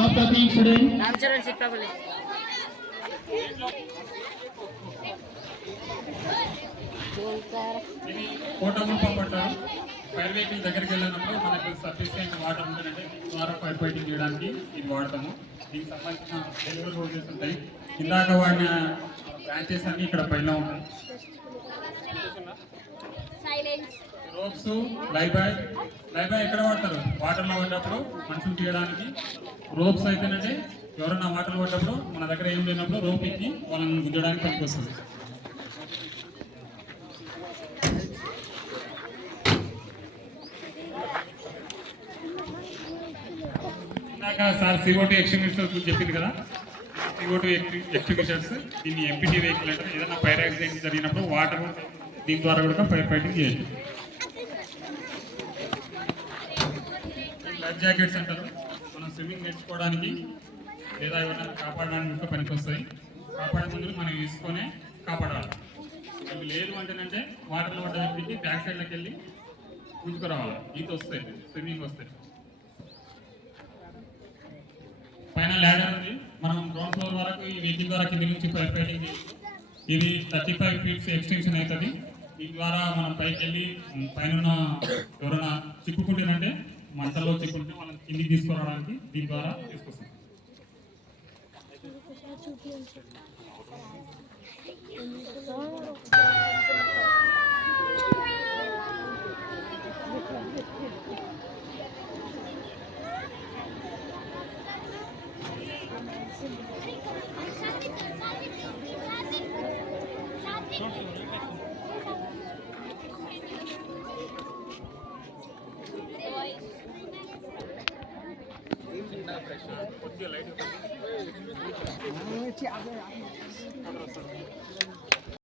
Stop the incident. Ramcharan Sikapalli. కోటగుప్పం పట్టారు. Fire vehicle దగ్గరికి వెళ్ళినప్పుడు మనకు సఫిషియెంట్ వాటర్ ఉంటుందంటే ద్వారా ఫైర్ ఫైటింగ్ చేయడానికి ఇది వాడతాము. దీనికి సంబంధించిన డెలివరీ రోజెస్ ఉంటాయి. ఇందాక వాడిన బ్రాంచెస్ అన్ని ఇక్కడ పైన ఉంటాయి. రోప్స్, లైబాయ్ ఎక్కడ వాడతారు? వాటర్లో పడ్డప్పుడు మనుషులు తీయడానికి. రోప్స్ అయితేనంటే ఎవరైనా వాటర్లో పడ్డప్పుడు మన దగ్గర ఏం లేనప్పుడు రోప్ ఎక్కి వాళ్ళని గుద్దడానికి పనికి వస్తుంది. ఇందాక సార్ CO2 ఎక్స్టింగ్విషర్స్ చెప్పింది కదా, CO2 ఎక్స్టింగ్విషర్స్ దీన్ని ఎంపీటీ వెహికల్ అంటే ఏదైనా ఫైర్ యాక్సిడెంట్ జరిగినప్పుడు వాటర్ దీని ద్వారా కూడా ఫైర్ ఫైటింగ్ చేయొచ్చు. లైఫ్ జాకెట్స్ అంటారు. మనం స్విమ్మింగ్ నేర్చుకోవడానికి లేదా ఎవరైనా కాపాడడానికి కూడా పనికి వస్తాయి. కాపాడే ముందు మనం తీసుకొని కాపాడాలి. ఇవి లేదు అంటేనంటే వాటర్లో పడ్డ వ్యక్తికి బ్యాక్ సైడ్లోకి వెళ్ళి గుంజుకురావాలి. ఈత వస్తాయి, స్విమ్మింగ్ వస్తాయి. పైన ల్యాడర్ ఉంది. మనం గ్రౌండ్ ఫ్లోర్ వరకు ఈ వెహికల్ ద్వారా కింద నుంచి ఫైర్ ఫైటింగ్ చేసి ఇది 35 ఫీట్స్ ఎక్స్టెన్షన్ అవుతుంది. దీని ద్వారా మనం పైకి వెళ్ళి పైన ఎవరైనా చిక్కుకుంటేనంటే మంటల్లో చిక్కుంటే మనం కిందికి తీసుకురావడానికి దీని ద్వారా తీసుకొస్తాం. కొద్దిగా లైట్